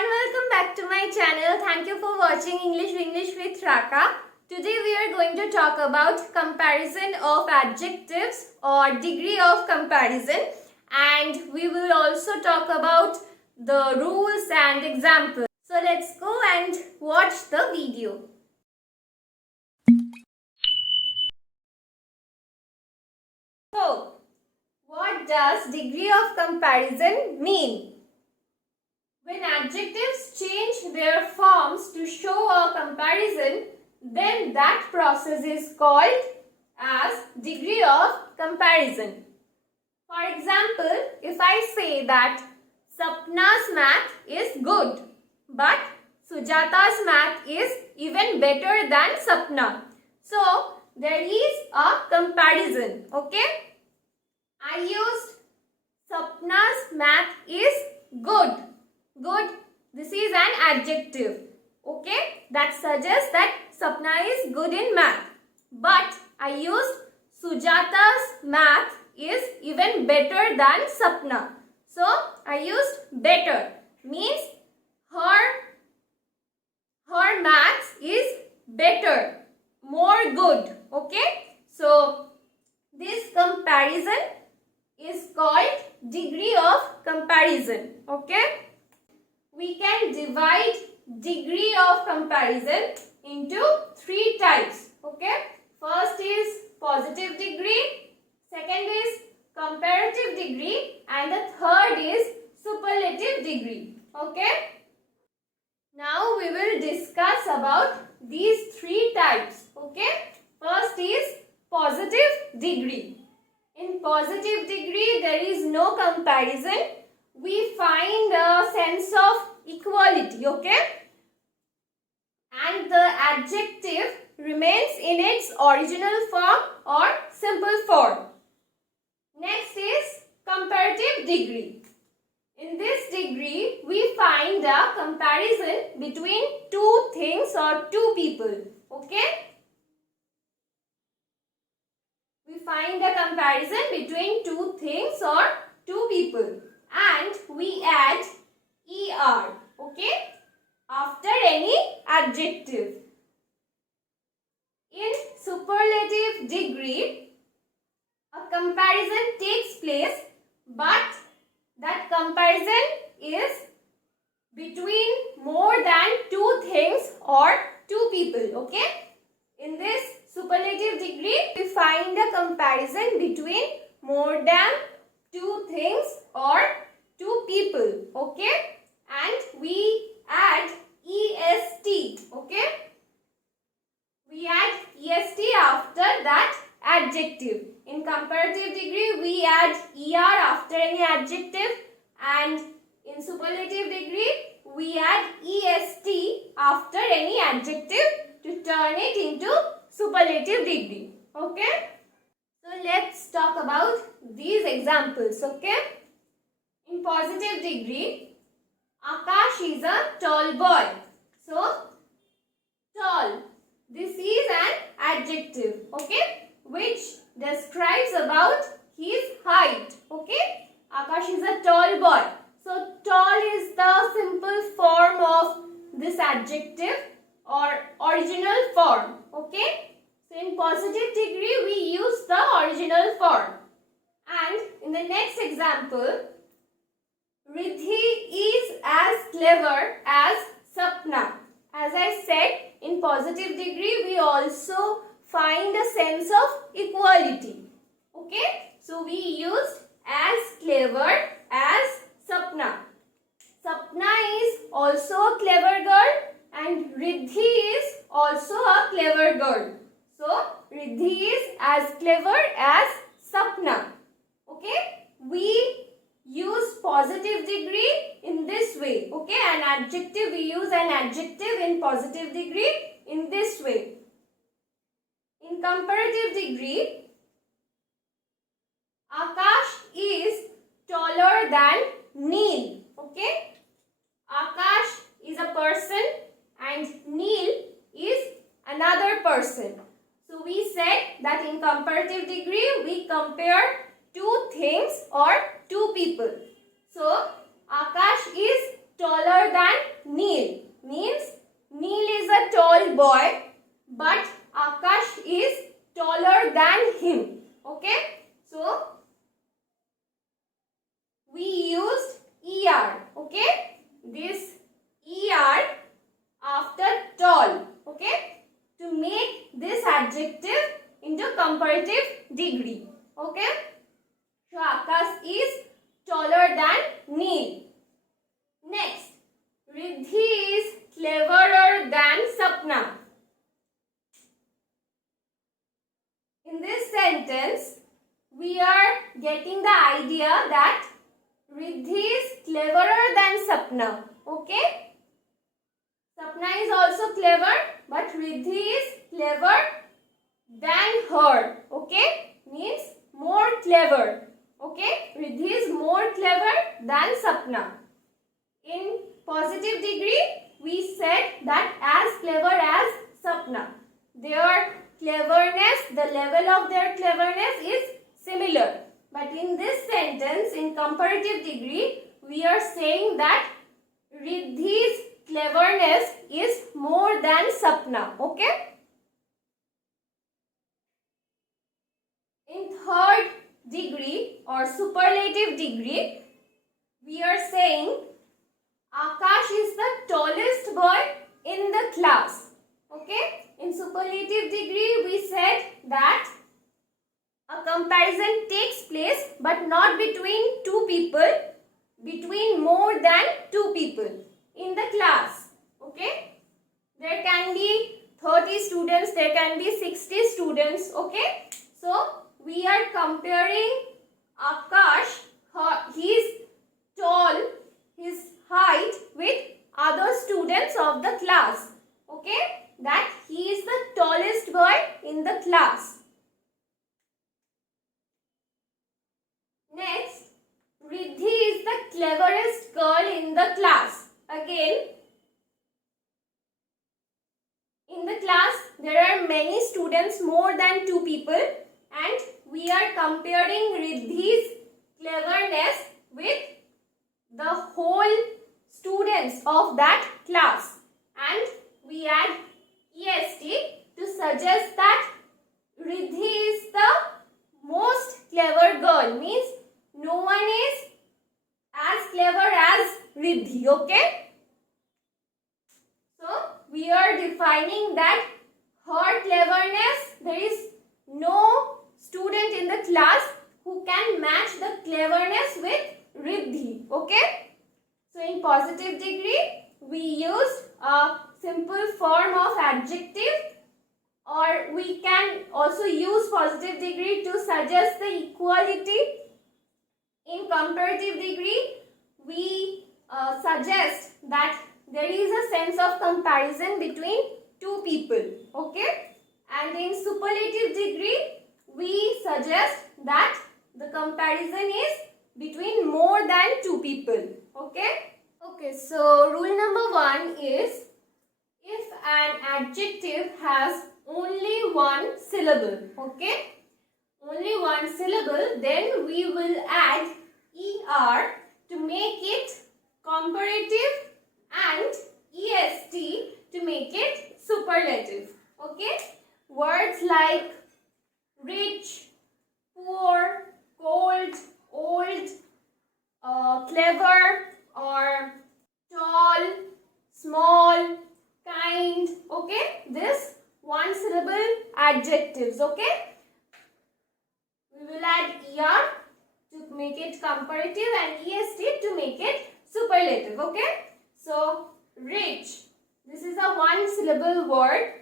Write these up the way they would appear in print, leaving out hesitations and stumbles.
and welcome back to my channel. Thank you for watching English with Raka. Today we are going to talk about comparison of adjectives or degree of comparison, and we will also talk about the rules and examples. So let's go and watch the video. So, what does degree of comparison mean? When adjectives change their forms to show a comparison, then that process is called as degree of comparison. For example, if I say that Sapna's math is good, but Sujata's math is even better than Sapna. So, there is a comparison, okay? I used Sapna's math is good. Good, this is an adjective, okay, that suggests that Sapna is good in math. But I used Sujata's math is even better than Sapna. So I used better, means her math is better, more good, okay. So this comparison is called degree of comparison, okay. We can divide degree of comparison into three types, okay. First is positive degree, second is comparative degree, and the third is superlative degree, okay. Now we will discuss about these three types, okay. First is positive degree. In positive degree there is no comparison. We find a sense of equality, okay, and the adjective remains in its original form or simple form. Next is comparative degree. In this degree, we find a comparison between two things or two people, okay. We find a comparison between two things or two people, and we add er, okay, after any adjective. In superlative degree, a comparison takes place, but that comparison is between more than two things or two people, okay. In this superlative degree, we find a comparison between more than two things or two people, okay, and we add est, okay. We add est after that adjective. In comparative degree, we add er after any adjective, and in superlative degree, we add est after any adjective to turn it into superlative degree, okay. So let's talk about these examples, okay. In positive degree, Akash is a tall boy. So, tall, this is an adjective, okay, which describes about his height, okay. Akash is a tall boy. So, tall is the simple form of this adjective or original form, okay. So, in positive degree, we use the original form. And in the next example, Riddhi is as clever as Sapna. As I said, in positive degree, we also find a sense of equality. Okay? So, we used as clever as Sapna. Sapna is also a clever girl and Riddhi is also a clever girl. So, Riddhi is as clever as Sapna. Okay? We use positive degree in this way, okay, an adjective, we use an adjective in positive degree in this way. In comparative degree, Akash is taller than Neil, okay. Akash is a person and Neil is another person. So we said that in comparative degree we compare two things or two people. So Akash is taller than Neil. Means Neil is a tall boy, but Akash is taller than him. Okay? So, we used ER. Okay? This ER after tall. Okay? To make this adjective into comparative degree. Okay? So, Akash is taller than Neil. Next, Riddhi is cleverer than Sapna. In this sentence, we are getting the idea that Riddhi is cleverer than Sapna. Okay? Sapna is also clever, but Riddhi is clever than her. Okay? Means more clever. Okay? Riddhi is more clever than Sapna. In positive degree, we said that as clever as Sapna. Their cleverness, the level of their cleverness is similar. But in this sentence, in comparative degree, we are saying that Riddhi's cleverness is more than Sapna. Okay? In third degree or superlative degree, we are saying Akash is the tallest boy in the class. Okay? In superlative degree, we said that a comparison takes place but not between two people, between more than two people in the class. Okay? There can be 30 students, there can be 60 students. Okay? So, we are comparing Akash, his tall, his height with other students of the class. Okay? That he is the tallest boy in the class. Next, Riddhi is the cleverest girl in the class. Again, in the class there are many students, more than two people, and we are comparing Riddhi's cleverness with the whole students of that class, and we add est to suggest that Riddhi is the most clever girl. Means no one is as clever as Riddhi. Okay? So, we are defining that her cleverness, there is no student in the class who can match the cleverness with Riddhi. Okay? So, in positive degree, we used a simple form of adjective, or we can also use positive degree to suggest the equality. In comparative degree, we suggest that there is a sense of comparison between two people. Okay? And in superlative degree, we suggest that the comparison is between more than two people. Okay? Okay, so rule number 1 is, if an adjective has only one syllable, okay, only one syllable, then we will add ER to make it comparative and EST to make it superlative. Okay, words like rich, poor, cold, old, clever, or tall, small, kind. Okay, this one syllable adjectives. Okay, we will add ER to make it comparative and EST to make it superlative. Okay, so rich, this is a one syllable word,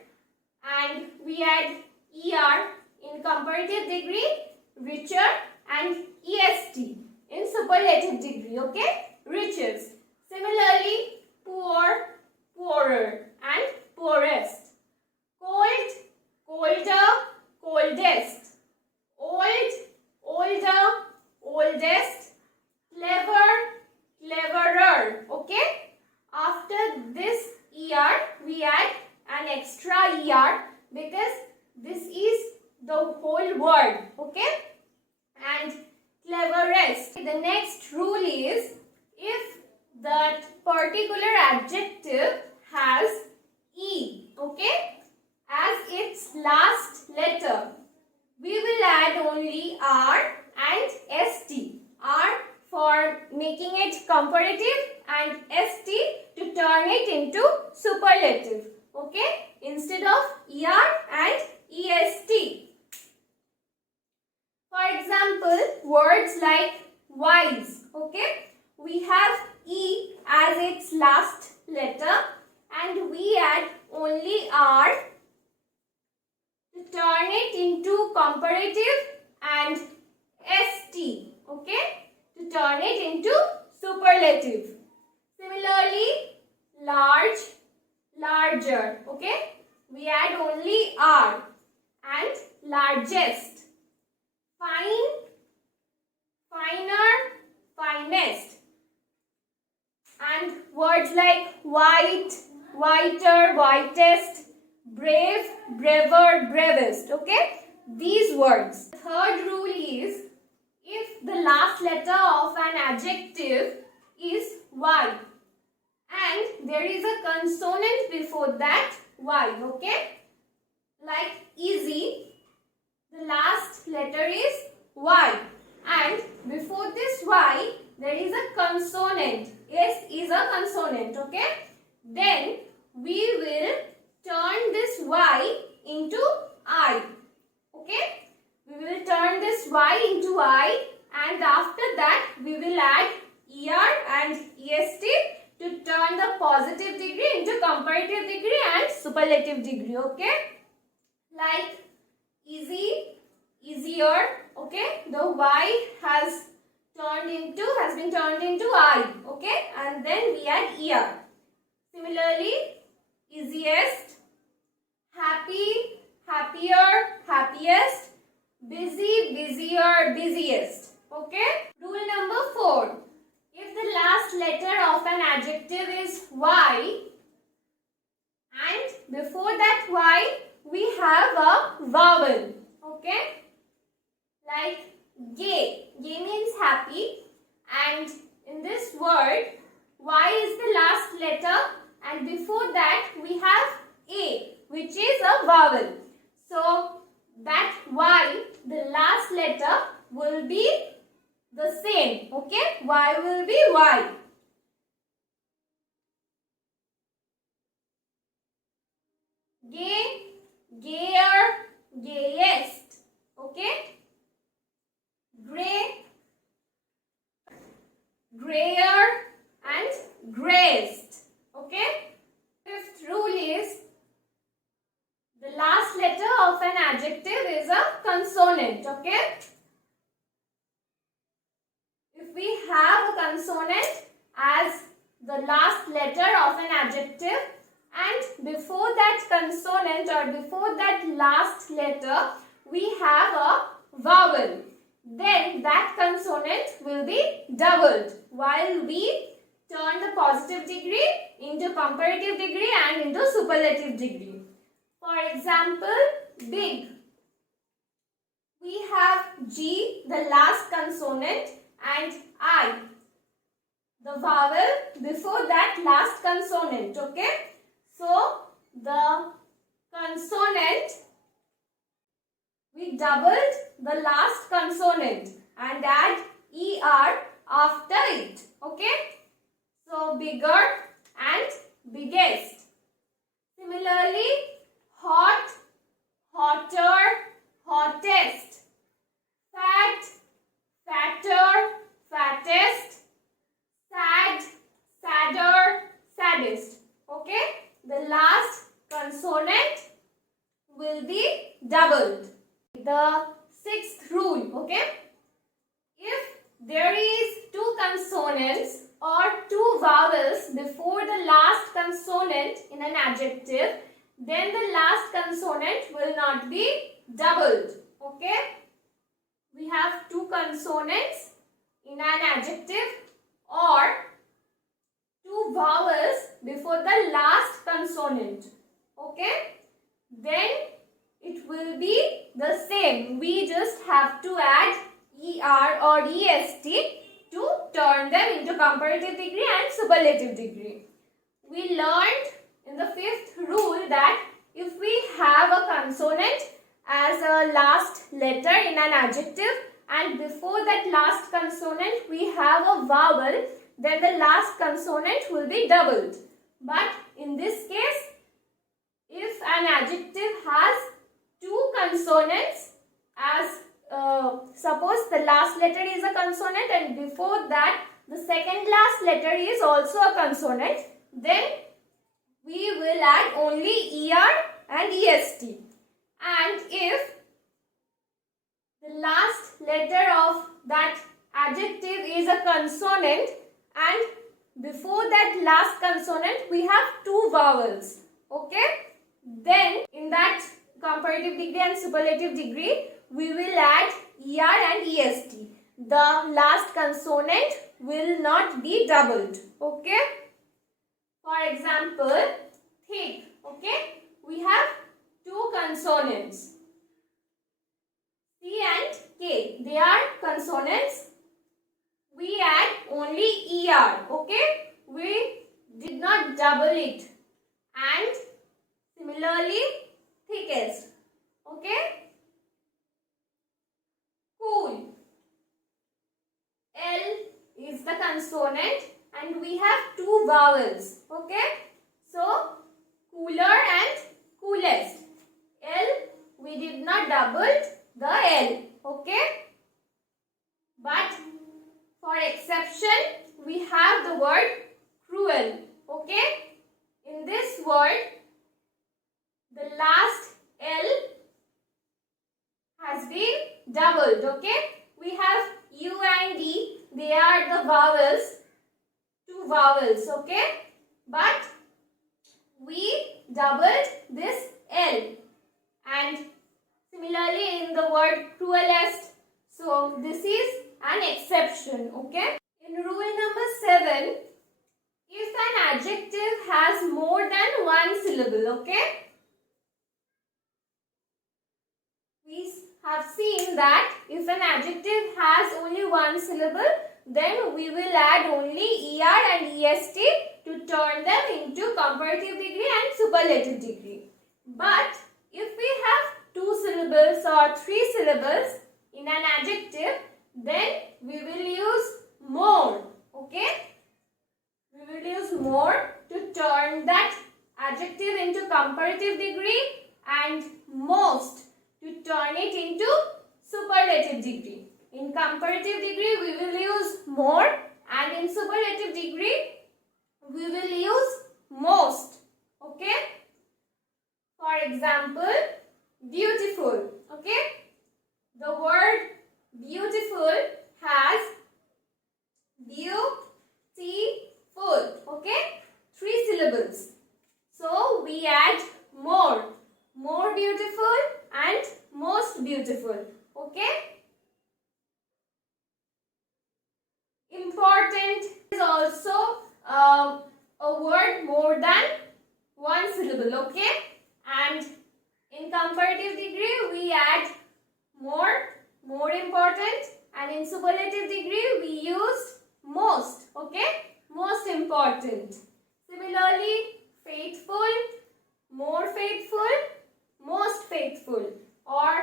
and we add ER in comparative degree, richer, and EST in superlative degree. Okay, riches. Similarly, poor, poorer, and poorest. Cold, colder, coldest. Old, older, oldest. Clever, cleverer. Okay? After this ER, we add an extra ER because this is the whole word. Okay? And cleverest. The next rule is, if that particular adjective has E, okay, as its last letter, we will add only R and ST. R for making it comparative and ST to turn it into superlative, okay, instead of ER and EST. For example, words like wise, okay, we have E as its last letter and we add only R to turn it into comparative and ST, okay, to turn it into superlative. Similarly, large, larger, okay, we add only R, and largest, fine, finer, finest, and words like white, whiter, whitest, brave, braver, bravest, okay, these words. The third rule is, if the last letter of an adjective is Y and there is a consonant before that Y, okay, like easy, the last letter is Y and before this Y there is a consonant. S is a consonant, okay, then we will turn this Y into I, okay, we will turn this Y into I and after that we will add ER and EST to turn the positive degree into comparative degree and superlative degree, okay, like easy, easier, okay, the Y has been turned into I, okay, and then we add ER. Similarly, easiest, happy, happier, happiest, busy, busier, busiest, okay. Rule number 4. If the last letter of an adjective is Y and before that Y we have a vowel, okay, like gay. Gay means happy and in this word Y is the last letter and before that we have A which is a vowel. So that Y, the last letter will be the same, okay, Y will be Y. Gay, gayer, gayest, okay. Grey, grayer and grayest, okay. Fifth rule is the last letter of an adjective is a consonant, okay. If we have a consonant as the last letter of an adjective and before that consonant or before that last letter we have a vowel, then that consonant will be doubled while we turn the positive degree into comparative degree and into superlative degree. For example, big. We have G, the last consonant, and I, the vowel before that last consonant, okay. So, the consonant, we doubled the last consonant and add ER after it, okay. So, bigger and biggest. Similarly, hot, hotter, hottest, fat, fatter, fattest, sad, sadder, saddest, okay. The last consonant will be doubled. The sixth rule, okay, if there is two consonants or two vowels before the last consonant in an adjective, then the last consonant will not be doubled, okay. We have two consonants in an adjective or two vowels before the last consonant, okay, then it will be the same. We just have to add ER or EST to turn them into comparative degree and superlative degree. We learned in the fifth rule that if we have a consonant as a last letter in an adjective and before that last consonant we have a vowel, then the last consonant will be doubled. But in this case, if an adjective has two consonants, as suppose the last letter is a consonant and before that the second last letter is also a consonant, then we will add only ER and EST. And if the last letter of that adjective is a consonant and before that last consonant we have two vowels, okay, then in that comparative degree and superlative degree we will add ER and EST. The last consonant will not be doubled, okay. For example, thick, okay, we have two consonants, C and K, they are consonants. We add only ER, okay, we did not double it. And similarly, thickest, okay, cool, L is the consonant and we have two vowels, okay, so cooler and coolest, L we did not double the L, okay, but for exception we have the word cruel, okay. In this word the last L has been doubled, okay. We have U and D, they are the vowels, two vowels, okay, but we doubled this L. And similarly in the word cruelest, so this is an exception, okay. In rule number 7, if an adjective has more than one syllable, okay, we have seen that if an adjective has only one syllable, then we will add only ER and EST to turn them into comparative degree and superlative degree. But if we have two syllables or three syllables in an adjective, then we will use more, okay. We will use more to turn that adjective into comparative degree and most to turn it into superlative degree. In comparative degree we will use more and in superlative degree we will use most, okay. For example, beautiful, okay. The word beautiful has beautiful, okay, three syllables. So we add more beautiful and most beautiful, okay. Important is also a word more than one syllable, okay. And in comparative degree we add more important, and in superlative degree we use most, okay, most important. Similarly, faithful, more faithful, most faithful, or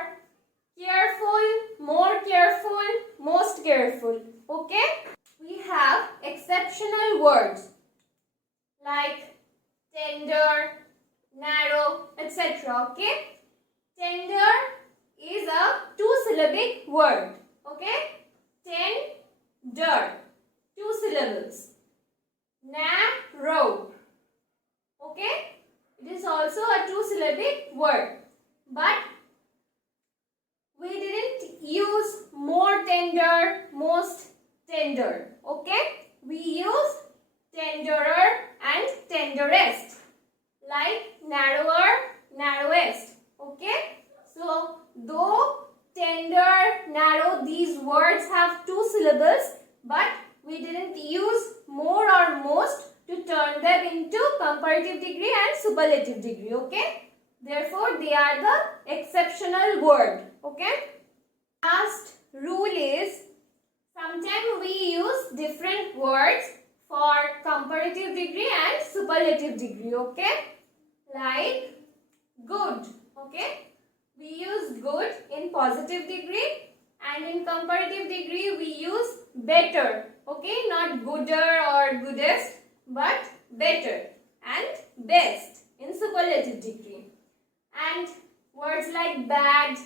careful, more careful, most careful, okay. We have exceptional words like tender, narrow, etc. Okay. Tender is a two-syllabic word. Okay. Tender, two syllables. Narrow. Okay. It is also a two-syllabic word. But we didn't use more tender, most tender. Okay. We use tenderer and tenderest. Like narrower, narrowest. Okay. So, though tender, narrow, these words have two syllables, but we didn't use more or most to turn them into comparative degree and superlative degree. Okay. Therefore, they are the exceptional word. Okay. Last rule is Sometimes we use different words for comparative degree and superlative degree, okay? Like good, okay? We use good in positive degree, and in comparative degree we use better, okay? Not gooder or goodest, but better, and best in superlative degree. And words like bad,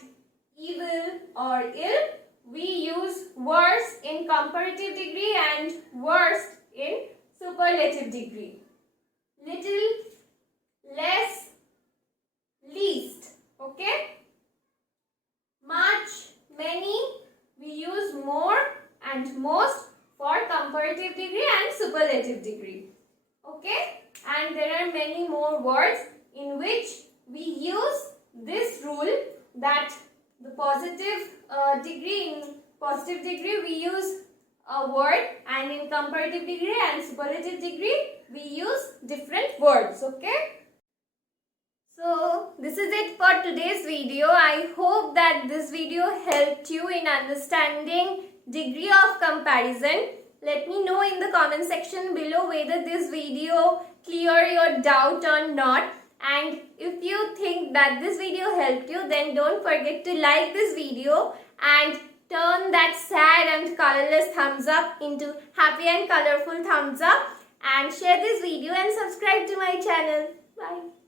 evil or ill, we use worse in comparative degree and worst in superlative degree. Little, less, least, okay? Much, many, we use more and most for comparative degree and superlative degree, okay? And there are many more words in which we use this rule, that the positive degree, in positive degree we use a word, and in comparative degree and superlative degree we use different words, okay? So this is it for today's video. I hope that this video helped you in understanding degree of comparison. Let me know in the comment section below whether this video clear your doubt or not. And if you think that this video helped you, then don't forget to like this video and turn that sad and colorless thumbs up into happy and colorful thumbs up, and share this video and subscribe to my channel. Bye.